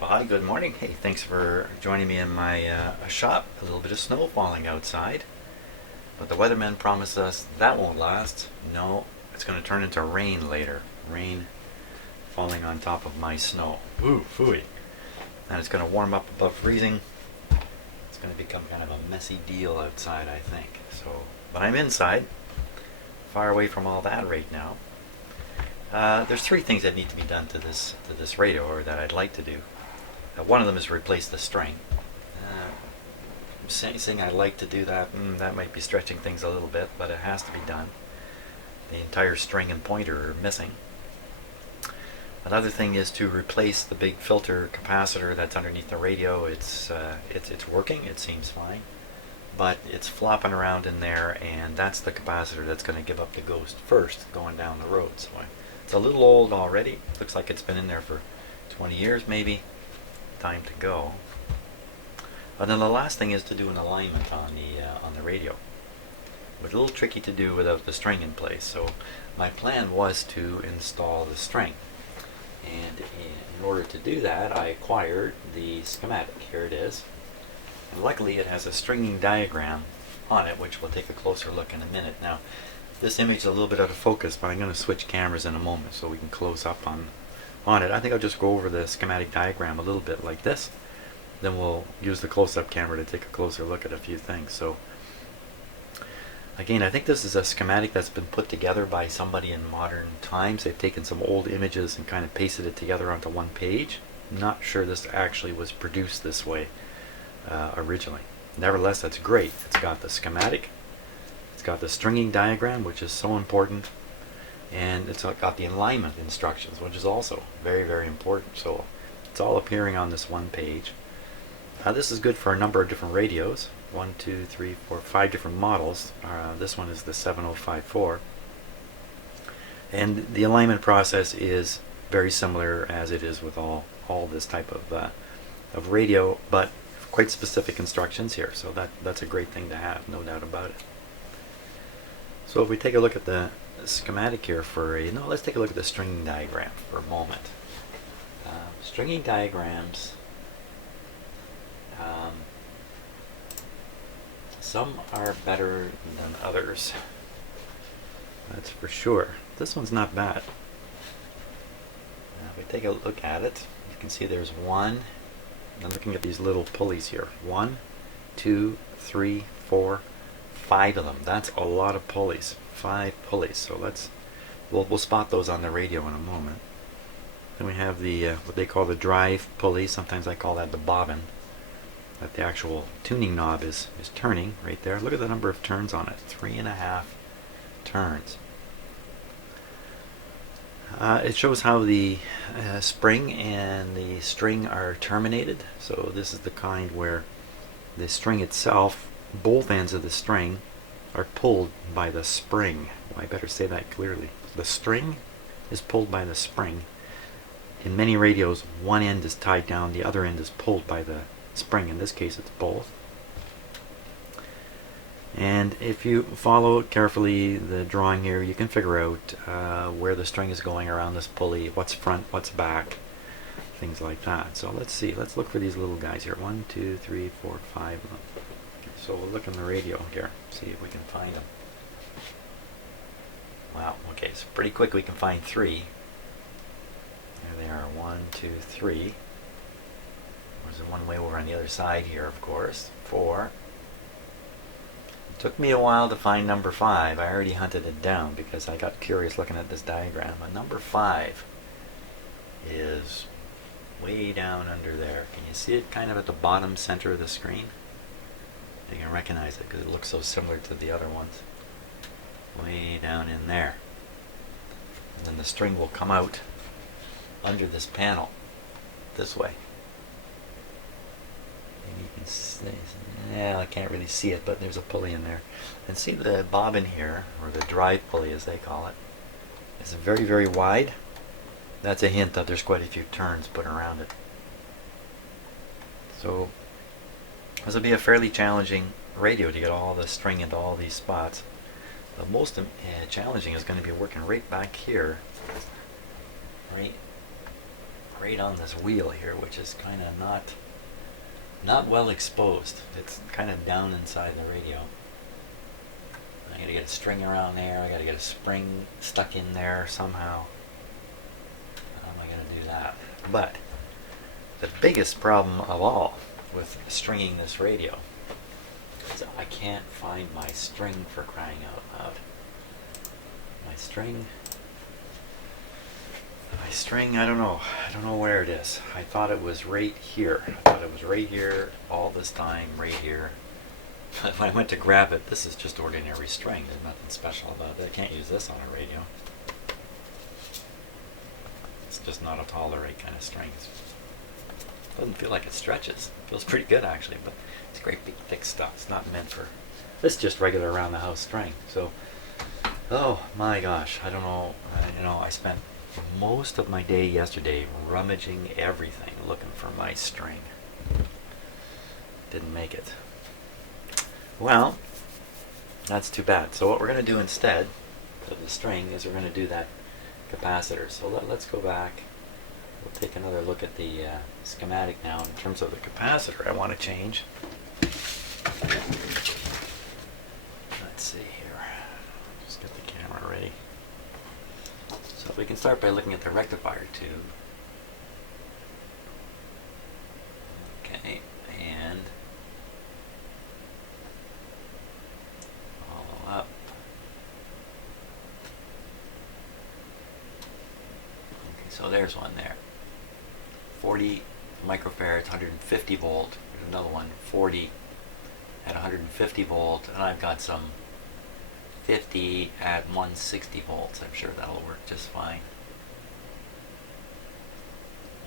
Well, hi, good morning. Hey, thanks for joining me in my shop. A little bit of snow falling outside, but the weatherman promised us that won't last. No, it's going to turn into rain later. Rain falling on top of my snow. Ooh, phooey. And it's going to warm up above freezing. It's going to become kind of a messy deal outside, I think. But I'm inside, far away from all that right now. There's three things that need to be done to this radio, or that I'd like to do. One of them is replace the string. Saying I'd like to do that, that might be stretching things a little bit, but it has to be done. The entire string and pointer are missing. Another thing is to replace the big filter capacitor that's underneath the radio. It's working, it seems fine, but it's flopping around in there, and that's the capacitor that's going to give up the ghost first going down the road. So it's a little old already. Looks like it's been in there for 20 years maybe. Time to go. And then the last thing is to do an alignment on the radio. It's a little tricky to do without the string in place. So my plan was to install the string, and in order to do that, I acquired the schematic. Here it is. And luckily, it has a stringing diagram on it, which we'll take a closer look in a minute. Now, this image is a little bit out of focus, but I'm going to switch cameras in a moment so we can close up on it. I think I'll just go over the schematic diagram a little bit like this. Then we'll use the close-up camera to take a closer look at a few things. So again, I think this is a schematic that's been put together by somebody in modern times. They've taken some old images and kind of pasted it together onto one page. I'm not sure this actually was produced this way originally. Nevertheless, that's great. It's got the schematic, it's got the stringing diagram, which is so important, and it's got the alignment instructions, which is also very, very important. So it's all appearing on this one page. This is good for a number of different radios. 1, 2, 3, 4, 5 different models. This one is the 7054. And the alignment process is very similar as it is with all this type of radio, but quite specific instructions here. So that's a great thing to have, no doubt about it. So if we take a look at the schematic here let's take a look at the stringing diagram for a moment. Stringing diagrams, some are better than others, that's for sure. This one's not bad. If we take a look at it, you can see there's one. I'm looking at these little pulleys here. 1, 2, 3, 4, 5 of them. That's a lot of pulleys. 5 pulleys. So we'll spot those on the radio in a moment. Then we have the what they call the drive pulley. Sometimes I call that the bobbin. That the actual tuning knob is turning right there. Look at the number of turns on it. 3.5 turns. It shows how the spring and the string are terminated. So this is the kind where the string itself, both ends of the string, are pulled by the spring. Well, I better say that clearly. The string is pulled by the spring. In many radios, one end is tied down, the other end is pulled by the spring. In this case, it's both. And if you follow carefully the drawing here, you can figure out where the string is going around this pulley, what's front, what's back, things like that. So let's see, let's look for these little guys here. 1, 2, 3, 4, 5 of them. So we'll look in the radio here, see if we can find them. Wow, okay, so pretty quick we can find 3. There they are, 1, 2, 3. There's one way over on the other side here, of course. 4. Took me a while to find number 5. I already hunted it down because I got curious looking at this diagram. But number 5 is way down under there. Can you see it kind of at the bottom center of the screen? You can recognize it because it looks so similar to the other ones. Way down in there. And then the string will come out under this panel this way. Maybe you can see, yeah, I can't really see it, but there's a pulley in there. And see the bobbin here, or the drive pulley as they call it, is very, very wide. That's a hint that there's quite a few turns put around it. So this will be a fairly challenging radio to get all the string into all these spots. The most challenging is going to be working right back here, right right on this wheel here, which is kind of not well exposed. It's kind of down inside the radio. I gotta get a string around there. I gotta get a spring stuck in there somehow. How am I gonna do that? But the biggest problem of all with stringing this radio is I can't find my string, for crying out loud. My string, I don't know where it is. I thought it was right here. All this time, right here. But when I went to grab it, this is just ordinary string. There's nothing special about it. I can't use this on a radio. It's just not a tolerate kind of string. It doesn't feel like it stretches. It feels pretty good actually, but it's great big thick stuff. It's not meant for, it's just regular around the house string. So, oh my gosh, I don't know. I spent most of my day yesterday rummaging everything, looking for my string. Didn't make it. Well, that's too bad. So what we're going to do instead of the string is we're going to do that capacitor. So let's go back. We'll take another look at the schematic now. In terms of the capacitor, I want to change. Let's see here. Just get the camera ready. So we can start by looking at the rectifier tube. Okay, and follow up. Okay, so there's one there. 40 microfarads, 150 volt. There's another one, 40 at 150 volt, and I've got some 50 at 160 volts. I'm sure that'll work just fine.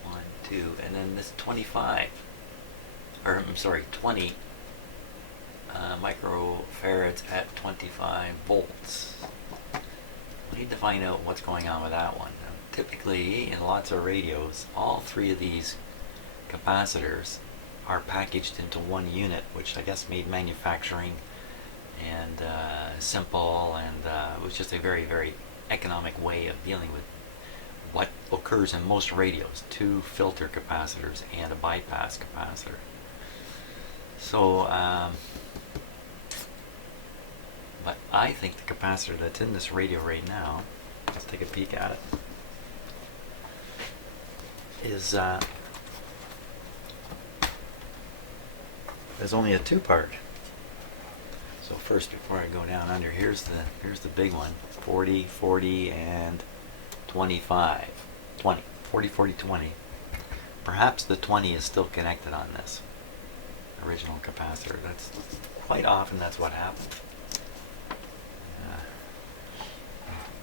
1, 2, and then this 25, or I'm sorry, 20 microfarads at 25 volts. We need to find out what's going on with that one. Now, typically, in lots of radios, all three of these capacitors are packaged into one unit, which I guess made manufacturing and simple, and it was just a very, very economic way of dealing with what occurs in most radios: 2 filter capacitors and a bypass capacitor. So, but I think the capacitor that's in this radio right now, let's take a peek at it, is only a 2-part. So first, before I go down under, here's the big one: 40, 40, and 25. 20. 40, 40, 20. Perhaps the 20 is still connected on this original capacitor. That's quite often that's what happens.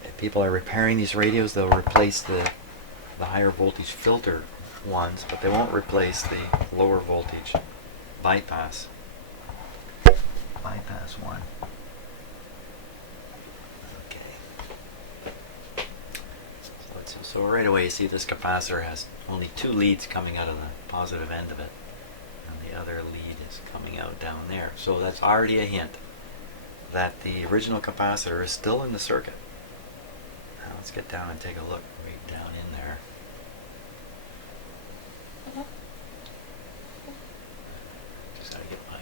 If people are repairing these radios, they'll replace the higher voltage filter ones, but they won't replace the lower voltage bypass one. Okay. So right away you see this capacitor has only 2 leads coming out of the positive end of it, and the other lead is coming out down there. So that's already a hint that the original capacitor is still in the circuit. Now let's get down and take a look right down in there. Just gotta get my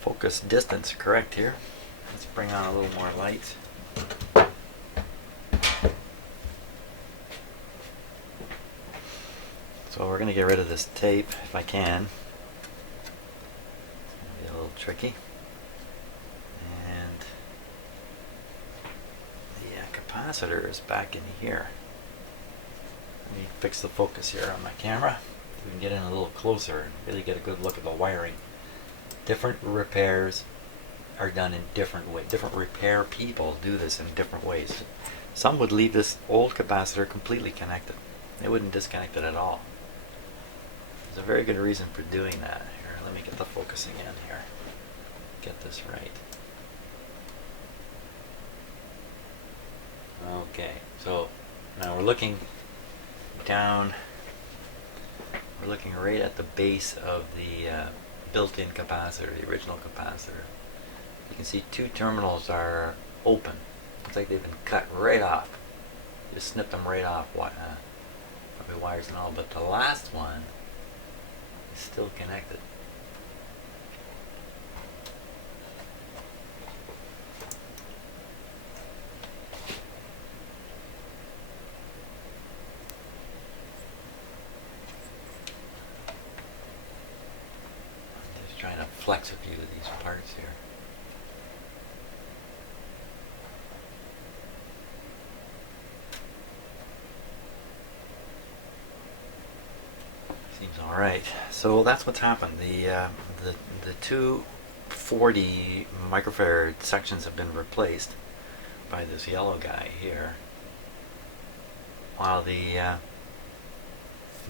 focus distance correct here. Let's bring on a little more light. So we're going to get rid of this tape if I can. It's going to be a little tricky. And the capacitor is back in here. Let me fix the focus here on my camera. We can get in a little closer and really get a good look at the wiring. Different repairs are done in different ways. Different repair people do this in different ways. Some would leave this old capacitor completely connected. They wouldn't disconnect it at all. There's a very good reason for doing that. Here, let me get the focusing in here. Get this right. Okay, so now we're looking down. We're looking right at the base of the built-in capacitor, the original capacitor. You can see 2 terminals are open. Looks like they've been cut right off. Just snipped them right off. probably wires and all, but the last one is still connected. I'm just trying to flex a few of these parts here. Seems all right. So that's what's happened. The 240 microfarad sections have been replaced by this yellow guy here, while the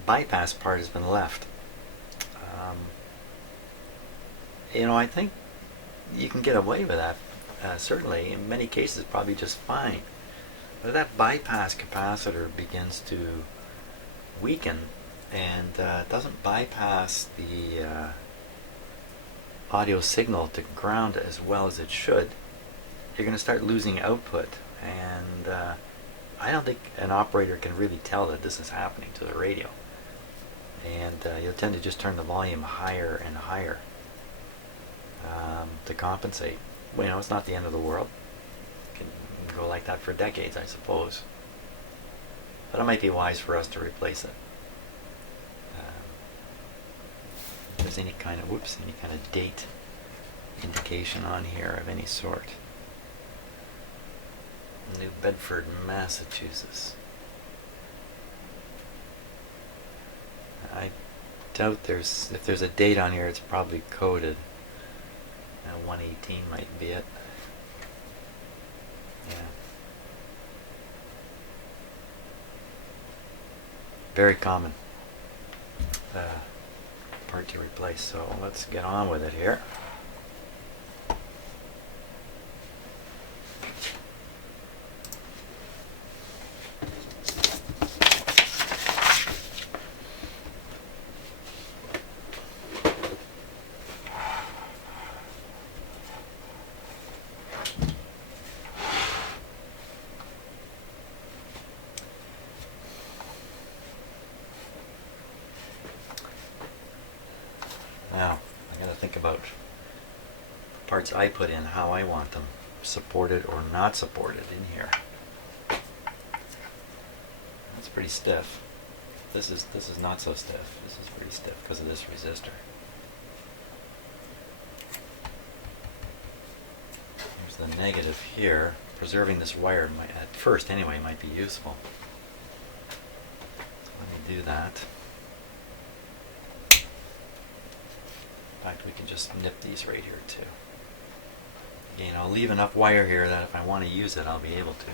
bypass part has been left. I think you can get away with that. Certainly, in many cases, probably just fine. But if that bypass capacitor begins to weaken and doesn't bypass the audio signal to ground as well as it should, you're going to start losing output. And I don't think an operator can really tell that this is happening to the radio. And you'll tend to just turn the volume higher and higher to compensate. Well, it's not the end of the world. It can go like that for decades, I suppose. But it might be wise for us to replace it. If there's any kind of date indication on here of any sort. New Bedford, Massachusetts. I doubt if there's a date on here, it's probably coded. 118 might be it. Yeah. Very common part to replace, so let's get on with it here. Now, I gotta think about the parts I put in, how I want them supported or not supported in here. That's pretty stiff. This is not so stiff. This is pretty stiff because of this resistor. Here's the negative here. Preserving this wire might, at first anyway, might be useful. So let me do that. In fact, we can just nip these right here too. Again, I'll leave enough wire here that if I want to use it, I'll be able to.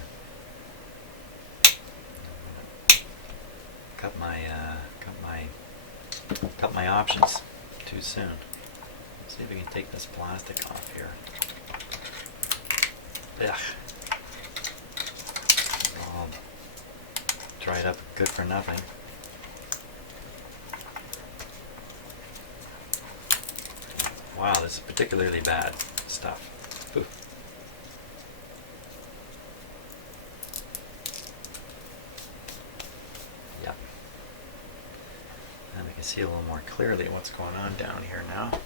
Cut my options too soon. Let's see if we can take this plastic off here. Ugh. All dried up, good for nothing. Wow, this is particularly bad stuff. Ooh. Yep. And we can see a little more clearly what's going on down here now.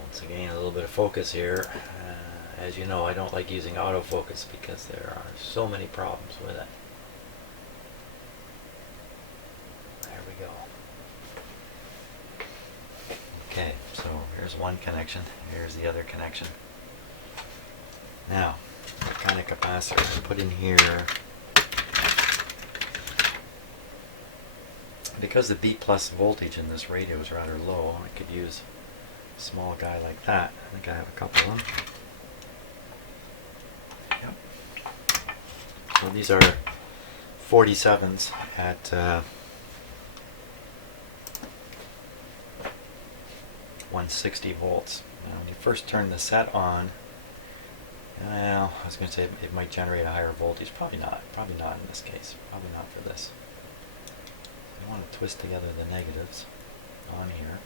Once again, a little bit of focus here. As you know, I don't like using autofocus because there are so many problems with it. There we go. Okay, so here's one connection. Here's the other connection. Now, what kind of capacitor to put in here? Because the B plus voltage in this radio is rather low, I could use a small guy like that. I think I have a couple of them. So these are 47s at 160 volts. Now when you first turn the set on, well, I was going to say it might generate a higher voltage. Probably not. Probably not in this case. Probably not for this. You want to twist together the negatives on here.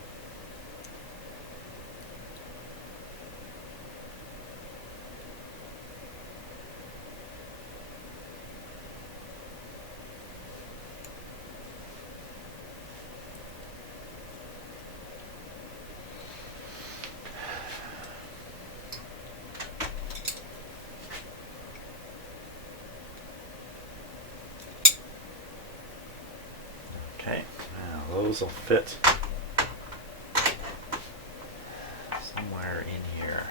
those will fit somewhere in here.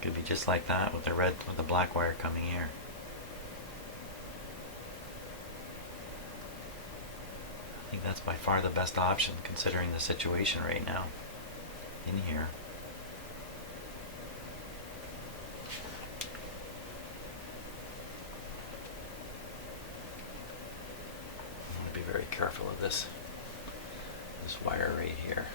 Could be just like that with the black wire coming here. I think that's by far the best option considering the situation right now in here. I want to be very careful of this wire right here.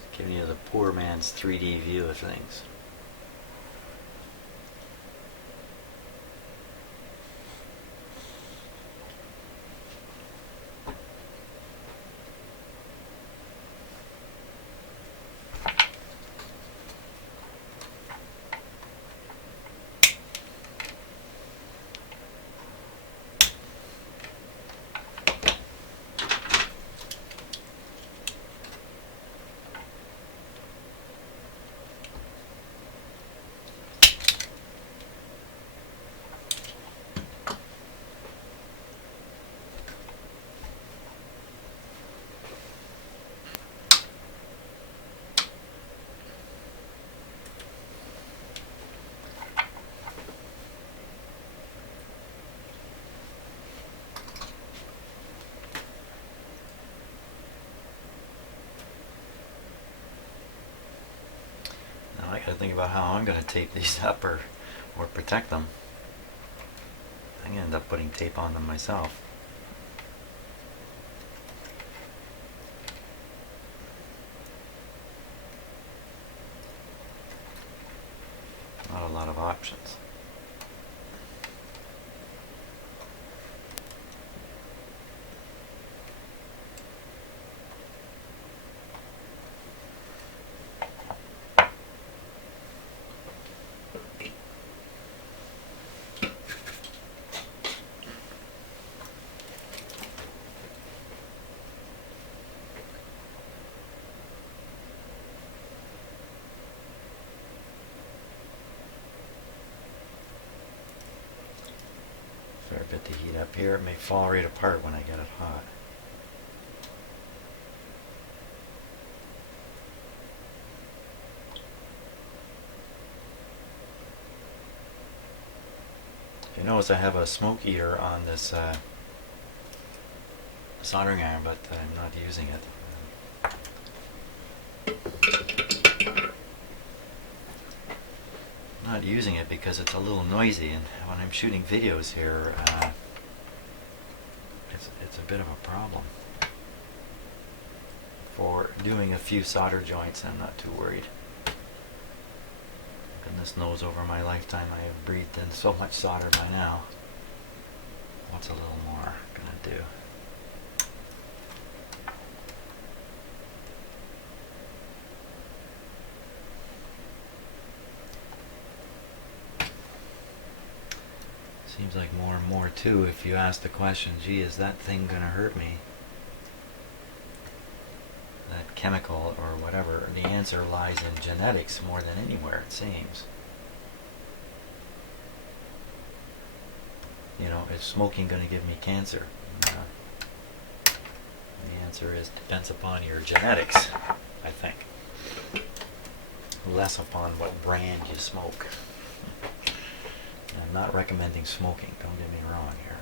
Just giving you the poor man's 3D view of things. I gotta think about how I'm gonna tape these up or protect them. I'm gonna end up putting tape on them myself. Not a lot of options. Fair bit to heat up here. It may fall right apart when I get it hot. You notice I have a smoke eater on this soldering iron, but I'm not using it. Not using it because it's a little noisy, and when I'm shooting videos here, it's a bit of a problem. For doing a few solder joints, I'm not too worried. Goodness knows over my lifetime I have breathed in so much solder by now. What's a little more gonna do? Seems like more and more too, if you ask the question, gee, is that thing gonna hurt me? That chemical or whatever, the answer lies in genetics more than anywhere, it seems. You know, is smoking gonna give me cancer? The answer is depends upon your genetics, I think. Less upon what brand you smoke. I'm not recommending smoking, don't get me wrong here.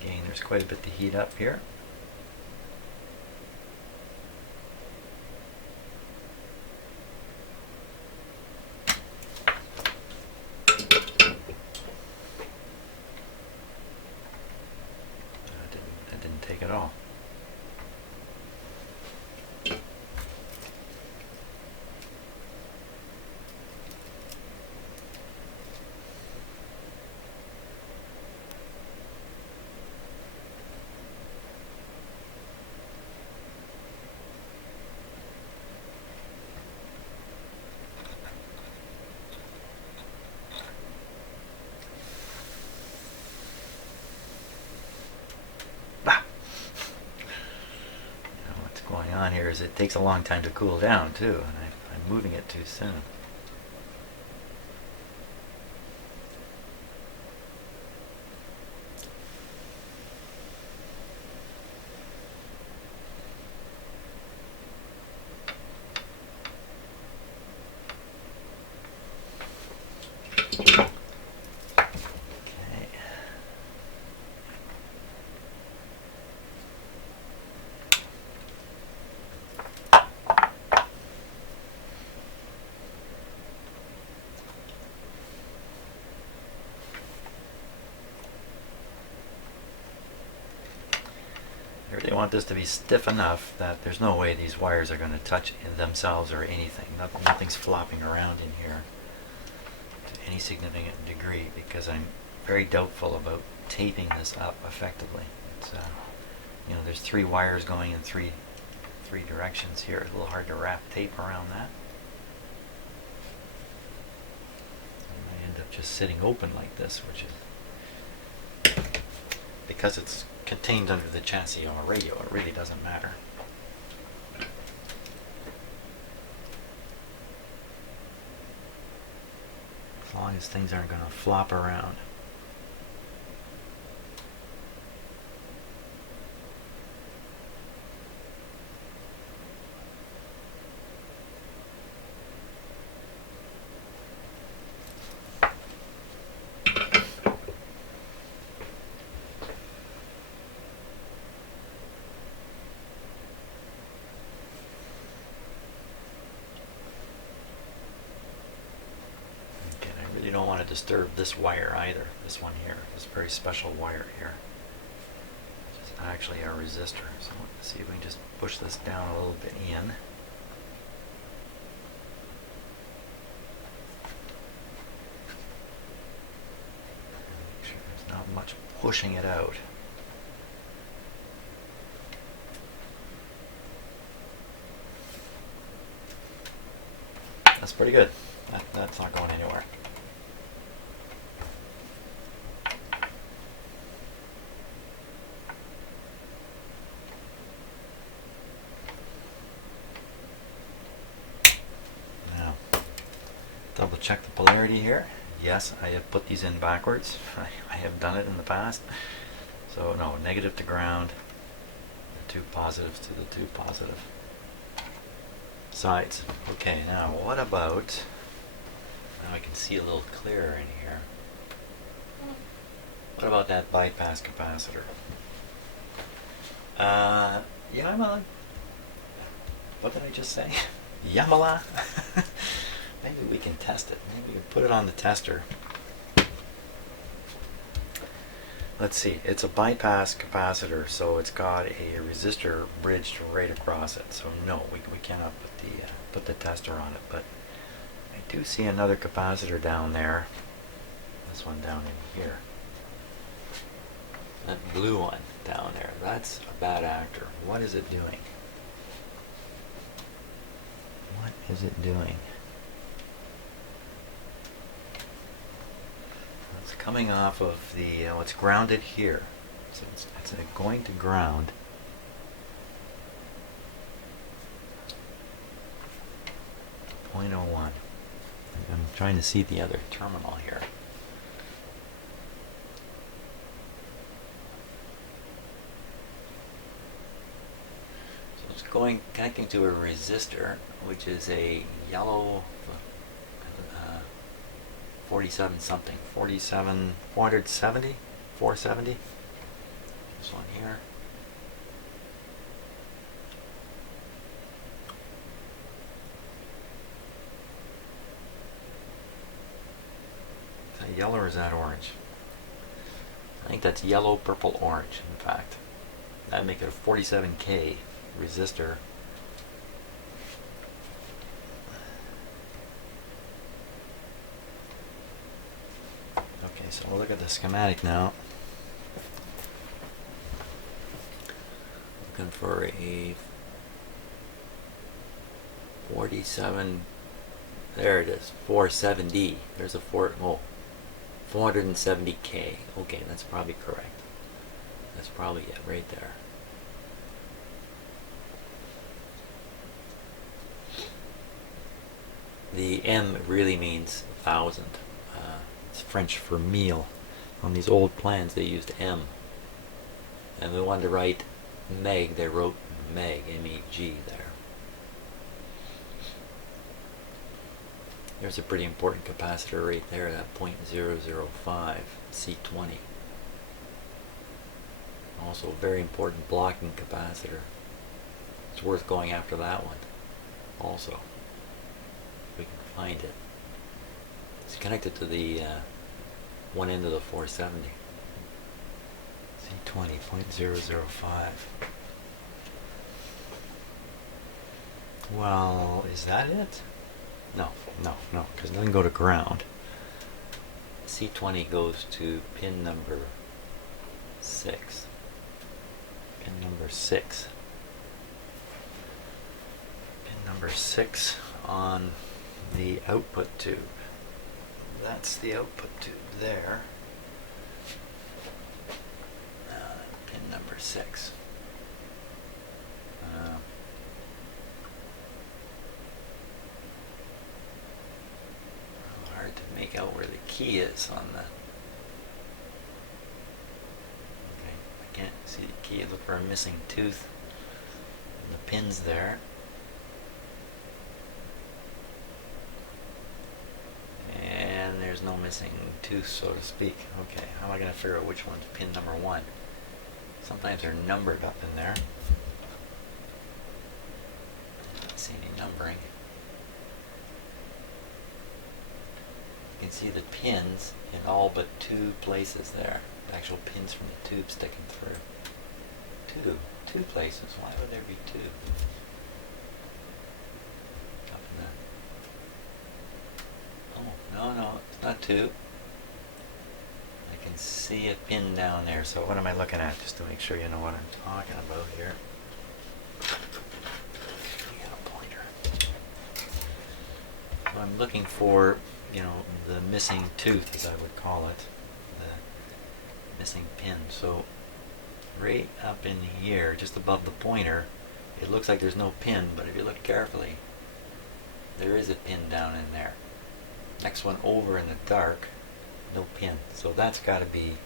Again, there's quite a bit to heat up here. Take it all. is it takes a long time to cool down too, and I'm moving it too soon. I really want this to be stiff enough that there's no way these wires are going to touch themselves or anything. Nothing's flopping around in here to any significant degree, because I'm very doubtful about taping this up effectively. It's, there's 3 wires going in three directions here. It's a little hard to wrap tape around that. I end up just sitting open like this, which is, because it's contained under the chassis of a radio, it really doesn't matter. As long as things aren't going to flop around. You don't want to disturb this wire either, this one here, this very special wire here. It's actually a resistor. So let's see if we can just push this down a little bit in. Make sure there's not much pushing it out. That's pretty good. That's not going anywhere. Double check the polarity here. Yes, I have put these in backwards. I have done it in the past. So no, negative to ground, the 2 positives to the 2 positive sides. Okay, now what about, now I can see a little clearer in here. What about that bypass capacitor? Yamala. What did I just say? Yamala. Maybe we can test it. Maybe we can put it on the tester. Let's see. It's a bypass capacitor, so it's got a resistor bridged right across it. So no, we cannot put the tester on it. But I do see another capacitor down there. This one down in here. That blue one down there. That's a bad actor. What is it doing? What is it doing? It's coming off of the, it's grounded here. So it's going to ground. .01. I'm trying to see the other terminal here. So it's connecting to a resistor, which is a yellow 47 something, 470, 470. This one here. Is that yellow or is that orange? I think that's yellow, purple, orange, in fact. That'd make it a 47K resistor. Okay, so we'll look at the schematic now. Looking for a 47, there it is, 470. There's a 470K. Okay, that's probably correct. That's probably it right there. The M really means 1,000. It's French for meal. On these old plans they used M. And they wanted to write meg, they wrote meg, M-E-G there. There's a pretty important capacitor right there, that 0.005 C20. Also a very important blocking capacitor. It's worth going after that one also, if we can find it. It's connected to the one end of the 470. C20, 0.005. Well, is that it? No, because it doesn't go to ground. C20 goes to pin number 6. Pin number 6. Pin number 6 on the output tube. That's the output tube there. Pin number 6. Hard to make out where the key is on the... Okay, I can't see the key. Look for a missing tooth. The pin's there. And there's no missing tooth, so to speak. Okay, how am I going to figure out which one's pin number 1? Sometimes they're numbered up in there. I don't see any numbering. You can see the pins in all but 2 places there. The actual pins from the tube sticking through. Two places. Why would there be 2? Up in the... Oh, no, it's not 2. I can see a pin down there. So what am I looking at, just to make sure you know what I'm talking about here? We got a pointer. So I'm looking for, the missing tooth, as I would call it, the missing pin. So right up in here, just above the pointer, it looks like there's no pin, but if you look carefully, there is a pin down in there. Next one over in the dark, no pin. So that's got to be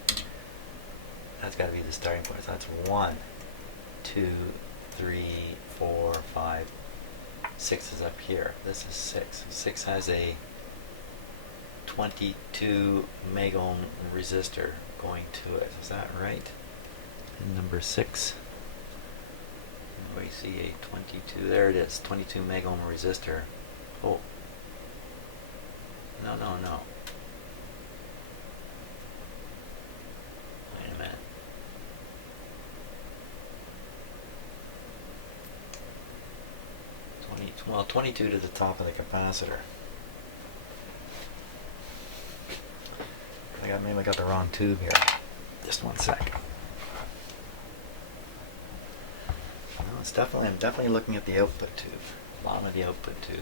the starting point. So that's 1, 2, 3, 4, 5, 6 is up here. This is 6. 6 has a 22 megohm resistor going to it. Is that right? Pin number 6. We see a 22. There it is. 22 megohm resistor. Oh. No. Wait a minute. Well, 22 to the top of the capacitor. Maybe I got the wrong tube here. Just one sec. No, I'm definitely looking at the output tube. Bottom of the output tube.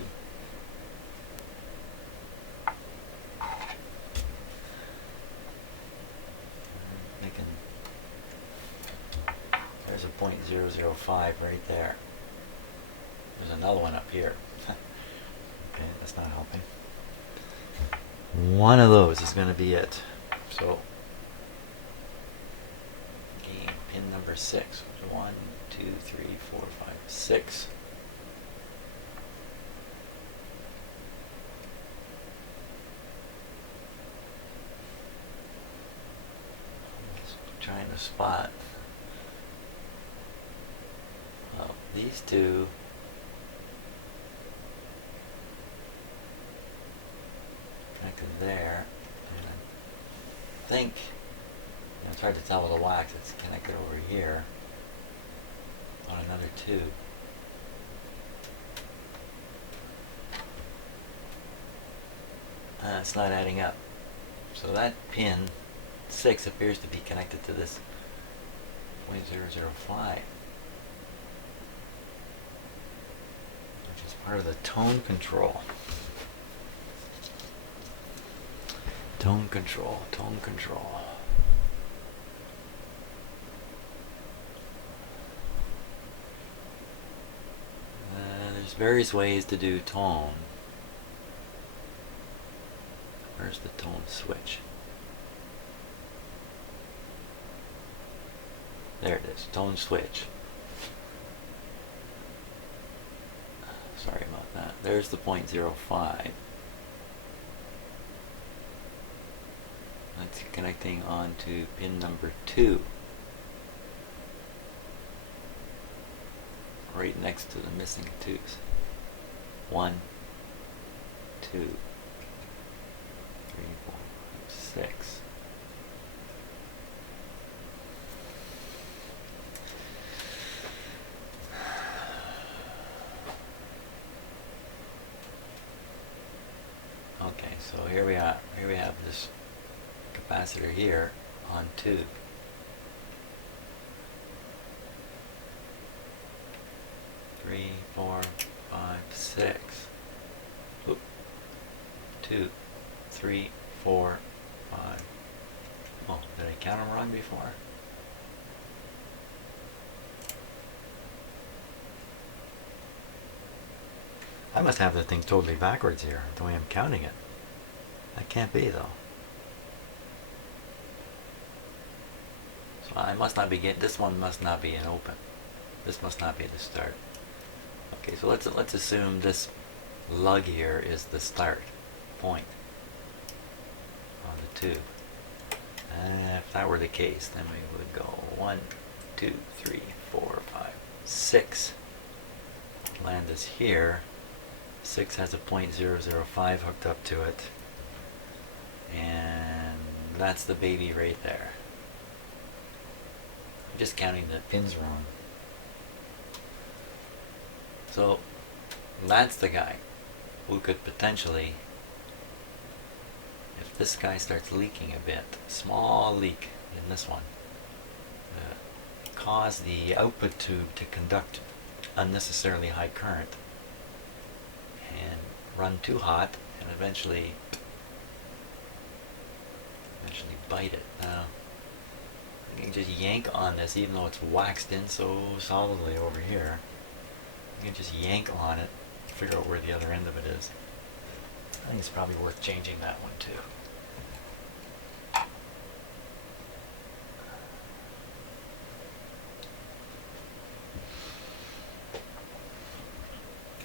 There's a 0.005 right there. There's another one up here. Okay, that's not helping. One of those is going to be it. So, again, pin number 6. 1, 2, 3, 4, 5, 6. I'm just trying to spot. Well, these 2. Connected there, and I think, it's hard to tell with the wax, it's connected over here on another tube. It's not adding up. So that pin 6 appears to be connected to this 0.005, which is part of the tone control. Tone control. There's various ways to do tone. Where's the tone switch? There it is, tone switch. Sorry about that. There's the 0.05. That's connecting on to pin number 2. Right next to the missing 2s. 1, 2, 3, 4, 5, 6. Okay, so here we are. Here we have this capacitor here on 2. 3, 4, 5, 6. Oop. 2, 3, 4, 5. Oh, did I count them wrong before? I must have the thing totally backwards here, the way I'm counting it. That can't be, though. So I must not be this one must not be an open. This must not be the start. Okay, so let's assume this lug here is the start point on the tube. And if that were the case, then we would go 1, 2, 3, 4, 5, 6. Land is here. 6 has a 0.005 hooked up to it. And that's the baby right there. I'm just counting the pins wrong. So that's the guy who could potentially, if this guy starts leaking a bit, small leak in this one, cause the output tube to conduct unnecessarily high current and run too hot and eventually bite it. Now, you can just yank on this even though it's waxed in so solidly over here. You can just yank on it, figure out where the other end of it is. I think it's probably worth changing that one too.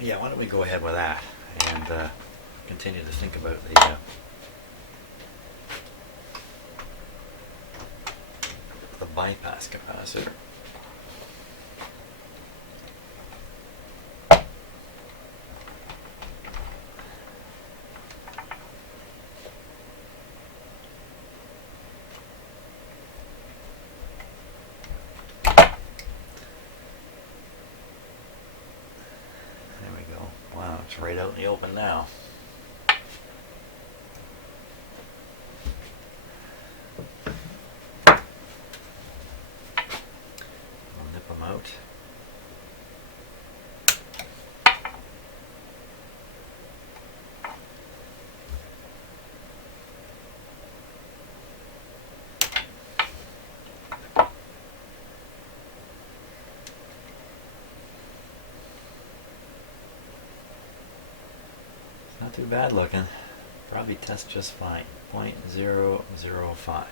Yeah, why don't we go ahead with that and continue to think about the bypass capacitor. It's right out in the open now. I'll nip them out. Not too bad looking. Probably test just fine. 0.005.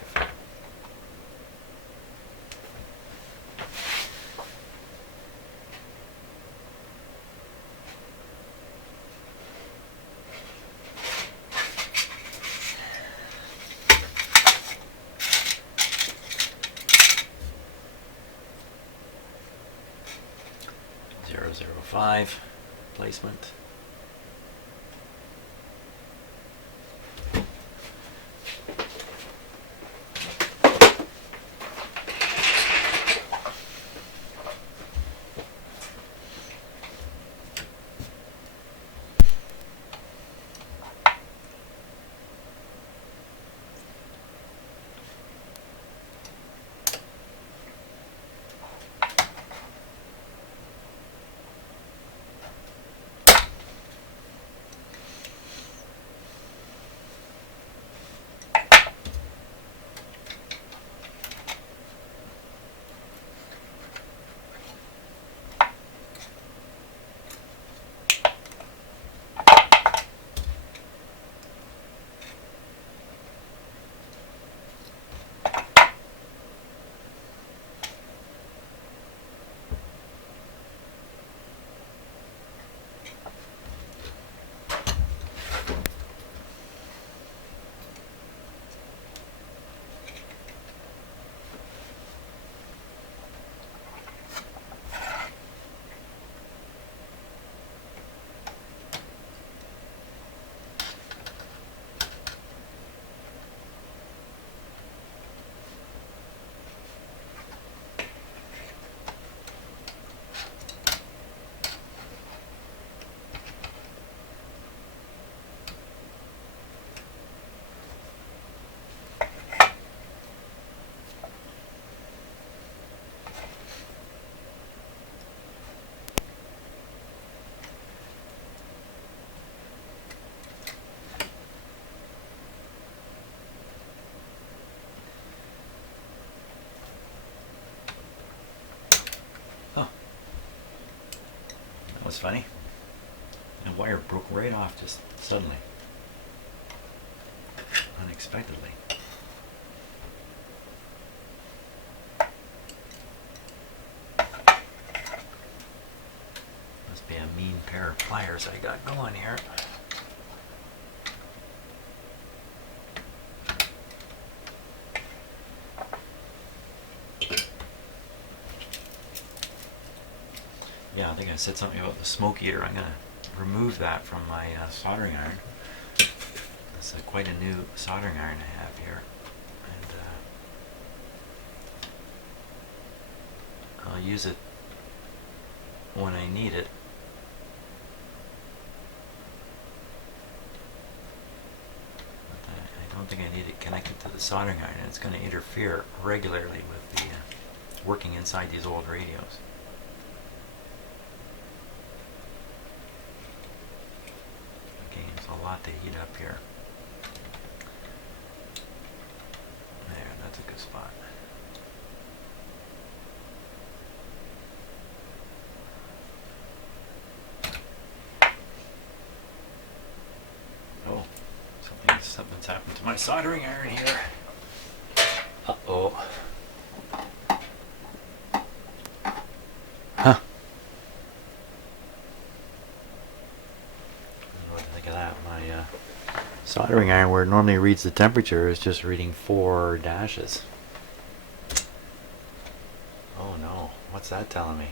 .005 placement. funny. The wire broke right off just suddenly. Unexpectedly. Must be a mean pair of pliers I got going here. Yeah, I think I said something about the smoke eater. I'm going to remove that from my soldering iron. It's quite a new soldering iron I have here. And I'll use it when I need it. But I don't think I need it connected to the soldering iron. It's going to interfere regularly with the working inside these old radios. Okay, there's a lot to heat up here. There, that's a good spot. Oh, something's happened to my soldering iron here. Uh-oh. Huh. What do you think of that? My soldering iron, where it normally reads the temperature, is just reading 4 dashes. Oh no, what's that telling me?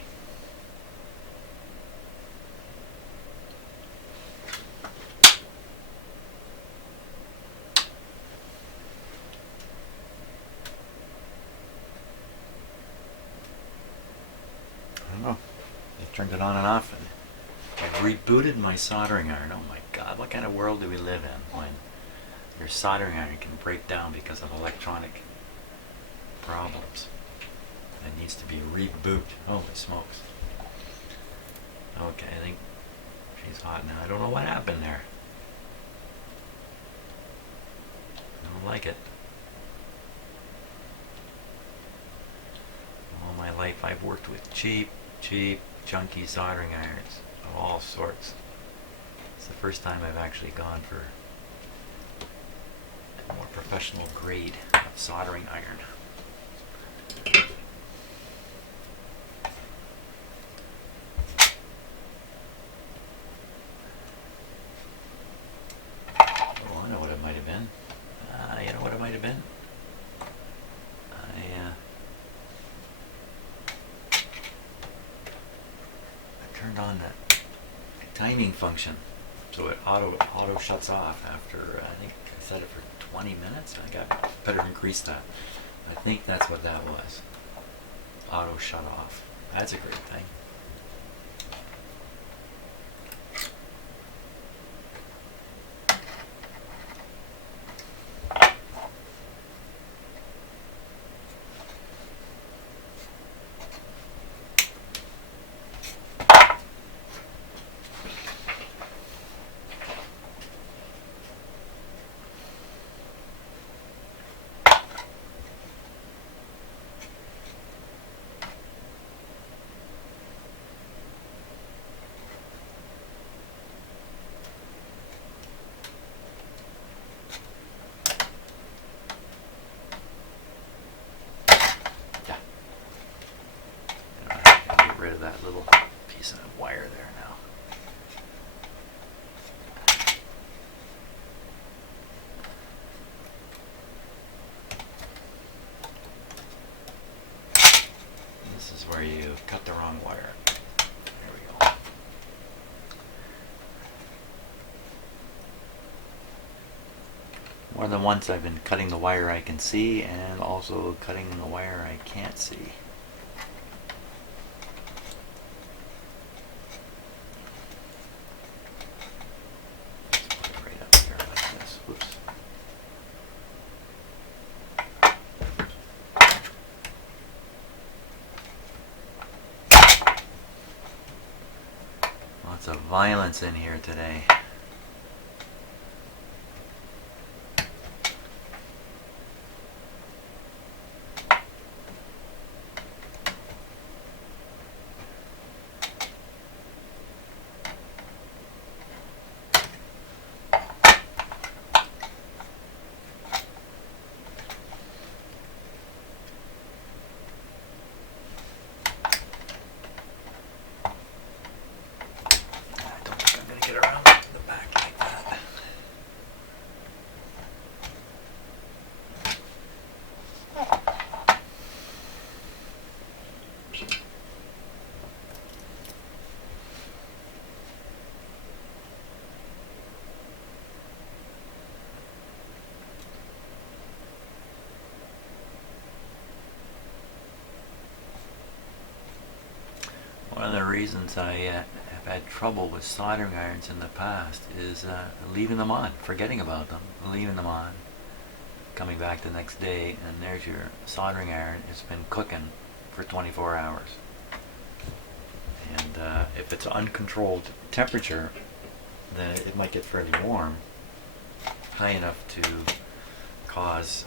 I don't know. I turned it on and off, and I rebooted my soldering iron. Oh my God, what kind of world do we live in when your soldering iron can break down because of electronic problems? It needs to be reboot. Holy smokes. Okay, I think she's hot now. I don't know what happened there. I don't like it. All my life I've worked with cheap, junky soldering irons of all sorts. It's the first time I've actually gone for a more professional grade of soldering iron. Oh, I know what it might have been. You know what it might have been? I turned on the timing function, so it auto shuts off after I think I set it for 20 minutes. I got better increase that. I think that's what that was. Auto shut off. That's a great thing. Rid of that little piece of wire there now. This is where you cut the wrong wire. There we go. More than once I've been cutting the wire I can see and also cutting the wire I can't see. Lots of violence in here today. reasons I have had trouble with soldering irons in the past is leaving them on, forgetting about them, leaving them on, coming back the next day, and there's your soldering iron. It's been cooking for 24 hours. And if it's uncontrolled temperature, then it might get fairly warm, high enough to cause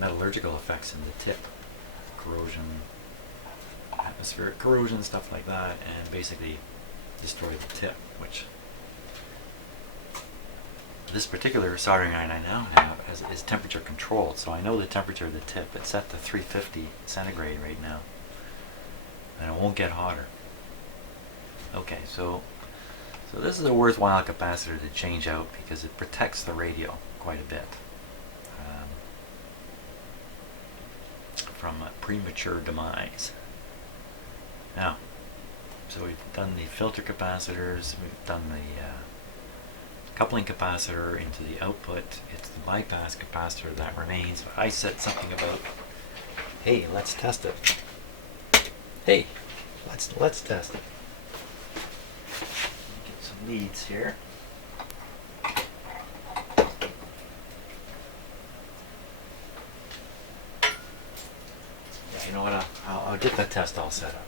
metallurgical effects in the tip, corrosion, atmospheric corrosion, stuff like that, and basically destroy the tip, which this particular soldering iron I now have is temperature controlled, so I know the temperature of the tip. It's set to 350 centigrade right now, and it won't get hotter. Okay, so this is a worthwhile capacitor to change out because it protects the radio quite a bit from a premature demise. Now, so we've done the filter capacitors, we've done the coupling capacitor into the output. It's the bypass capacitor that remains. I said something about, hey, let's test it. Hey, let's test it. Get some leads here. Yeah, you know what? I'll get that test all set up.